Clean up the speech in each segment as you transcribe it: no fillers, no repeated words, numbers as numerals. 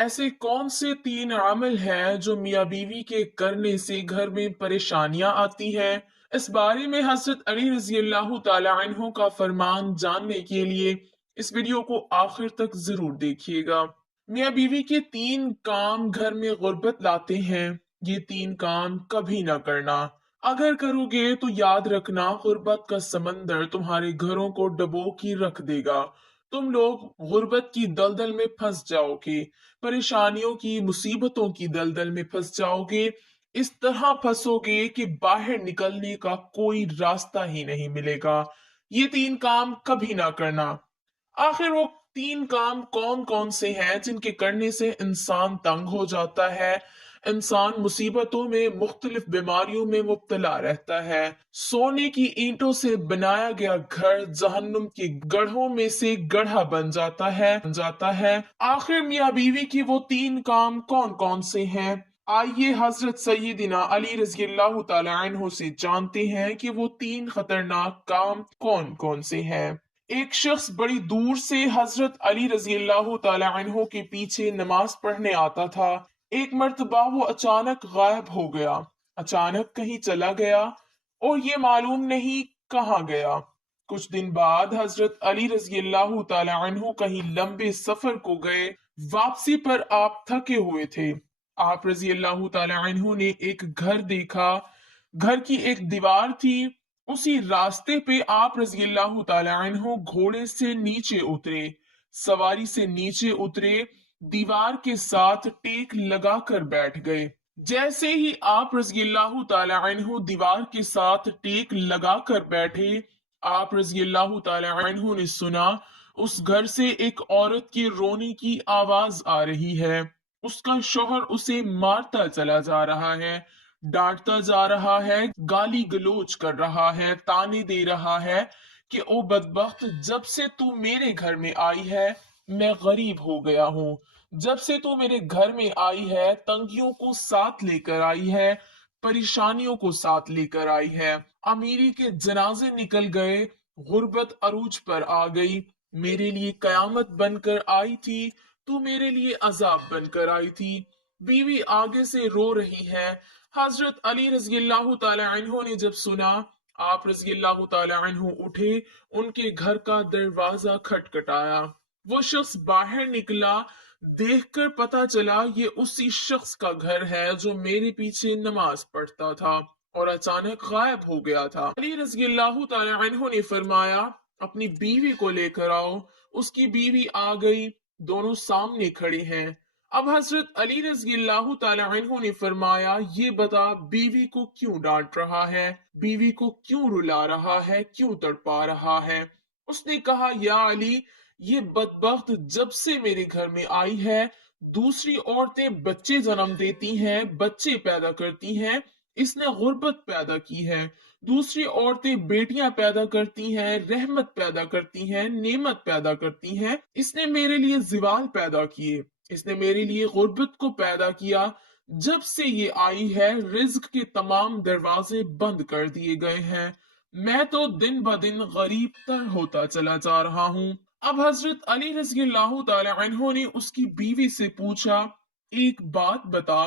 ऐसे कौन से तीन अमल हैं जो मियाँ बीवी के करने से घर में परेशानियां आती हैं? इस बारे में हजरत अली रजी अल्लाह तआला अन्हु का फरमान जानने के लिए इस वीडियो को आखिर तक जरूर देखिएगा। मियाँ बीवी के तीन काम घर में गुर्बत लाते हैं। ये तीन काम कभी ना करना। अगर करोगे तो याद रखना, गुर्बत का समंदर तुम्हारे घरों को डबो के रख देगा। तुम लोग गुर्बत की दलदल में फंस जाओगे, परेशानियों की मुसीबतों की दलदल में फंस जाओगे। इस तरह फंसोगे कि बाहर निकलने का कोई रास्ता ही नहीं मिलेगा। ये तीन काम कभी ना करना। आखिर वो तीन काम कौन कौन से हैं जिनके करने से इंसान तंग हो जाता है, इंसान मुसीबतों में, मुख्तलिफ बीमारियों में मुब्तला रहता है। सोने की ईंटों से बनाया गया घर जहन्नुम के गढ़ों में से गढ़ा बन जाता है। आखिर मियाँ बीवी की वो तीन काम कौन कौन से हैं? आइए हजरत सैयदिना अली रज़ी अल्लाह तआला अन्हु से जानते हैं कि वो तीन खतरनाक काम कौन कौन से हैं। एक शख्स बड़ी दूर से हजरत अली रजी अल्लाह तआला अन्हु के पीछे नमाज पढ़ने आता था। एक मर्तबा वो अचानक गायब हो गया, अचानक कहीं चला गया और ये मालूम नहीं कहाँ गया। कुछ दिन बाद हजरत अली रजी अल्लाह तआला अन्हु कहीं लंबे सफर को गए। वापसी पर आप थके हुए थे। आप रजी अल्लाह तआला अन्हु ने एक घर देखा। घर की एक दीवार थी। उसी रास्ते पे आप रज़ी अल्लाह तआला अन्हु घोड़े से नीचे उतरे, सवारी से नीचे उतरे, दीवार के साथ टेक लगाकर बैठ गए। जैसे ही आप रज़ी अल्लाह तआला अन्हु दीवार के साथ टेक लगाकर बैठे, आप रज़ी अल्लाह तआला अन्हु ने सुना उस घर से एक औरत के रोने की आवाज आ रही है। उसका शौहर उसे मारता चला जा रहा है, डांटता जा रहा है, गाली गलोच कर रहा है, ताने दे रहा है कि ओ बदबख्त, जब से तू मेरे घर में आई है मैं गरीब हो गया हूँ। जब से तू मेरे घर में आई है तंगियों को साथ लेकर आई है, परेशानियों को साथ लेकर आई है। अमीरी के जनाजे निकल गए, गुर्बत अरूज पर आ गई। मेरे लिए कयामत बनकर आई थी, तू मेरे लिए अजाब बनकर आई थी। बीवी आगे से रो रही है। हजरत अली रज़ी अल्लाह तआला अन्हु ने जब सुना, आप रज़ी अल्लाह तआला अन्हु उठे, उनके घर का दरवाजा खटखटाया। वो शख्स बाहर निकला। देखकर पता चला ये उसी शख्स का घर है जो मेरे पीछे नमाज पढ़ता था और अचानक गायब हो गया था। अली रज़ी अल्लाह तआला अन्हु ने फरमाया, अपनी बीवी को लेकर आओ। उसकी बीवी आ गई। दोनों सामने खड़े हैं। अब हजरत अली रज़ी अल्लाह तआला अन्हु ने फरमाया, ये बता बीवी को क्यों डांट रहा है, बीवी को क्यों रुला रहा है, क्यों तड़पा रहा है? उसने कहा, या अली, ये बदबख्त जब से मेरे घर में आई है, दूसरी औरतें बच्चे जन्म देती हैं, बच्चे पैदा करती हैं, इसने गुर्बत पैदा की है। दूसरी औरतें बेटियां पैदा करती हैं, रहमत पैदा करती हैं, नेमत पैदा करती हैं, इसने मेरे लिए जिवाल पैदा किए, इसने मेरे लिए गुर्बत को पैदा किया। जब से ये आई है रिज्क के तमाम दरवाजे बंद कर दिए गए हैं। मैं तो दिन ब दिन गरीब तर होता चला जा रहा हूँ। अब हजरत अली रज़ी अल्लाह तआला अन्हु ने उसकी बीवी से पूछा, एक बात बता,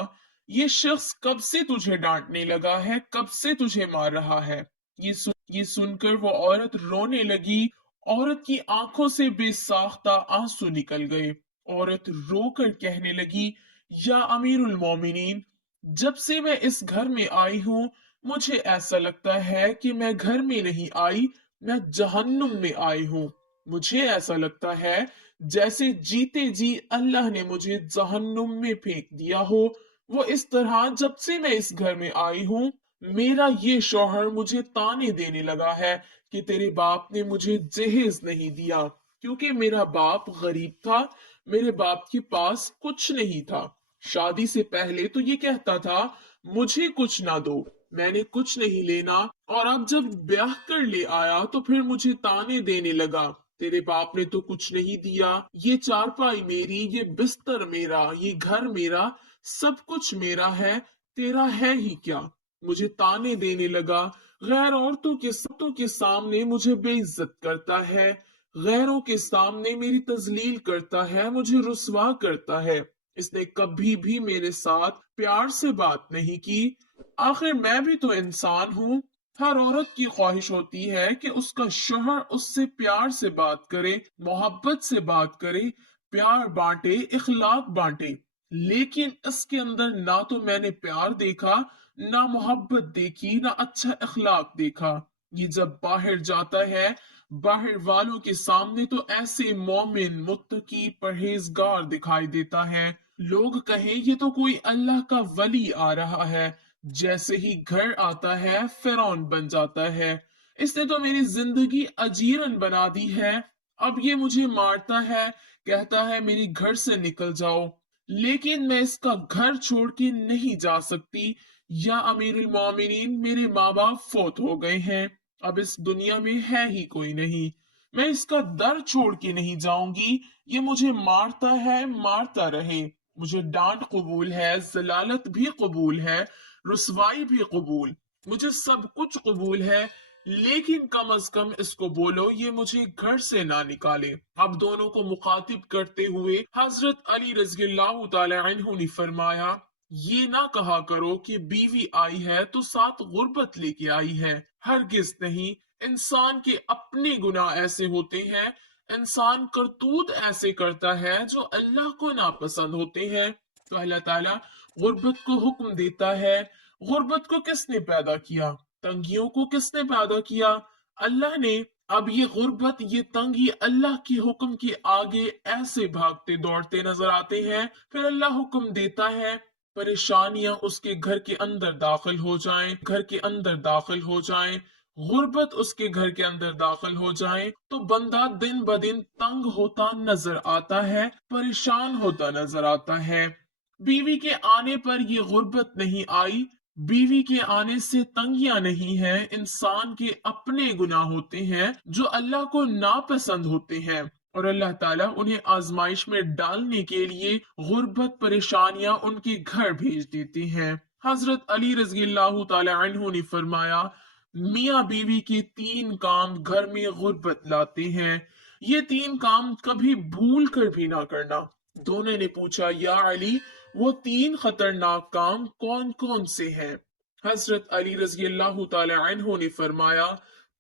ये शख्स कब से तुझे डांटने लगा है, कब से तुझे मार रहा है? ये सुनकर वो औरत रोने लगी। औरत की आंखों से बेसाख्ता आंसू निकल गए। औरत रोकर कहने लगी, या अमीरुल मोमिनीन, जब से मैं इस घर में आई हूँ मुझे ऐसा लगता है कि मैं घर में नहीं आई, मैं जहन्नुम में आई हूँ। मुझे ऐसा लगता है जैसे जीते जी अल्लाह ने मुझे जहन्नुम में फेंक दिया हो। वो इस तरह जब से मैं इस घर में आई हूँ, मेरा ये शौहर मुझे ताने देने लगा है कि तेरे बाप ने मुझे जहेज नहीं दिया, क्योंकि मेरा बाप गरीब था, मेरे बाप के पास कुछ नहीं था। शादी से पहले तो ये कहता था, मुझे कुछ ना दो, मैंने कुछ नहीं लेना, और अब जब ब्याह कर ले आया तो फिर मुझे ताने देने लगा, तेरे बाप ने तो कुछ नहीं दिया, ये चारपाई मेरी, ये बिस्तर मेरा, ये घर मेरा, सब कुछ मेरा है, तेरा है ही क्या? मुझे ताने देने लगा। गैर औरतों के सामने मुझे बेइज्जत करता है, गैरों के सामने मेरी तजलील करता है, मुझे रुसवा करता है। इसने कभी भी मेरे साथ प्यार से बात नहीं की। आखिर मैं भी तो इंसान हूँ। हर औरत की ख्वाहिश होती है कि उसका शौहर उससे प्यार से बात करे, मोहब्बत से बात करे, प्यार बांटे, इखलाक बांटे। लेकिन इसके अंदर ना तो मैंने प्यार देखा, ना मोहब्बत देखी, ना अच्छा इखलाक देखा। ये जब बाहर जाता है, बाहर वालों के सामने तो ऐसे मोमिन, मुत्तकी, परहेजगार दिखाई देता है। लोग कहें ये तो कोई अल्लाह का वली आ रहा है। जैसे ही घर आता है फिरौन बन जाता है। इसने तो मेरी जिंदगी अजीरन बना दी है। अब ये मुझे मारता है, कहता है मेरी घर से निकल जाओ। लेकिन मैं इसका घर छोड़ के नहीं जा सकती। या अमीरुल मोमिनीन, मेरे माँ बाप फौत हो गए हैं, अब इस दुनिया में है ही कोई नहीं। मैं इसका दर छोड़ के नहीं जाऊंगी। ये मुझे मारता है, मारता रहे। मुझे डांट कबूल है, जलालत भी कबूल है, रुसवाई भी कबूल, मुझे सब कुछ कबूल है। लेकिन कम अज कम इसको बोलो ये मुझे घर से ना निकाले। अब दोनों को मुखातिब करते हुए हजरत अली रज़ियल्लाहु ताला अन्हु ने फरमाया, ये ना कहा करो कि बीवी आई है तो साथ गुर्बत लेके आई है। हरगिज नहीं। इंसान के अपने गुनाह ऐसे होते हैं, इंसान करतूत ऐसे करता है जो अल्लाह को नापसंद होते हैं, तो अल्लाह ताला गुर्बत को हुक्म देता है। गुर्बत को किसने पैदा किया? तंगियों को किसने पैदा किया? अल्लाह ने। अब ये गुर्बत, ये तंगी अल्लाह के हुक्म के आगे ऐसे भागते दौड़ते नजर आते हैं। फिर अल्लाह हुक्म देता है परेशानियां उसके घर के अंदर दाखिल हो जाएं, घर के अंदर दाखिल हो जाएं, गुर्बत उसके घर के अंदर दाखिल हो जाए, तो बंदा दिन ब दिन तंग होता नजर आता है, परेशान होता नजर आता है। बीवी के आने पर ये गुर्बत नहीं आई, बीवी के आने से तंगियां नहीं है, इंसान के अपने गुनाह होते हैं जो अल्लाह को नापसंद होते हैं, और अल्लाह ताला उन्हें आजमाइश में डालने के लिए गुर्बत, परेशानियां उनके घर भेज देती हैं। हजरत अली रज़ियल्लाहु ताला अन्हु ने फरमाया, मियाँ बीवी के तीन काम घर में गुर्बत लाते हैं। ये तीन काम कभी भूल कर भी ना करना। दोनों ने पूछा, या अली, वो तीन खतरनाक काम कौन कौन से हैं? हजरत अली रज़ियल्लाहु ताला अन्हु ने फरमाया,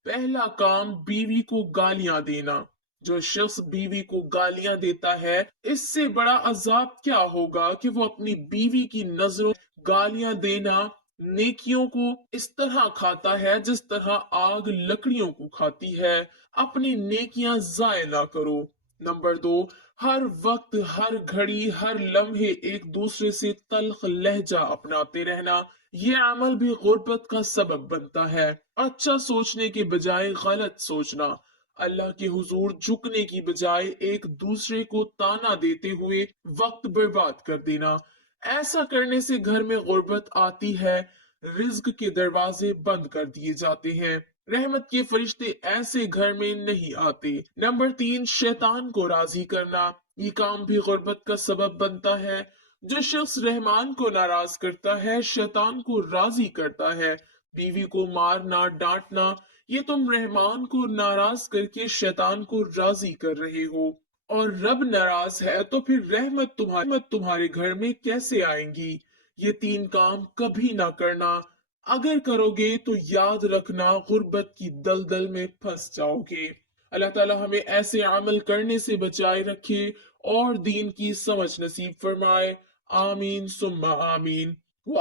पहला काम बीवी को गालियां देना। जो शख्स बीवी को गालियां देता है, इससे बड़ा अजाब क्या होगा कि वो अपनी बीवी की नजरों गालियां देना नेकियों को इस तरह खाता है जिस तरह आग लकड़ियों को खाती है। अपनी नेकियां जाय ना करो। नंबर दो, हर वक्त, हर घड़ी, हर लम्हे एक दूसरे से तल्ख लहजा अपनाते रहना। ये अमल भी गुर्बत का सबब बनता है। अच्छा सोचने के बजाय गलत सोचना, अल्लाह के हुजूर झुकने की बजाय एक दूसरे को ताना देते हुए वक्त बर्बाद कर देना, ऐसा करने से घर में गुर्बत आती है, रिज्क के दरवाजे बंद कर दिए जाते हैं, रहमत के फरिश्ते ऐसे घर में नहीं आते। नंबर तीन, शैतान को राजी करना, ये काम भी गुर्बत का सबब बनता है। जो शख्स रहमान को नाराज करता है, शैतान को राजी करता है। बीवी को मारना, डांटना, ये तुम रहमान को नाराज करके शैतान को राजी कर रहे हो। और रब नाराज है तो फिर रहमत तुम्हारे घर में कैसे आएंगी? ये तीन काम कभी ना करना। अगर करोगे तो याद रखना गुर्बत की दलदल में फंस जाओगे। अल्लाह ताला हमें ऐसे अमल करने से बचाए रखे और दीन की समझ नसीब फरमाए। आमीन सुम्मा आमीन। वो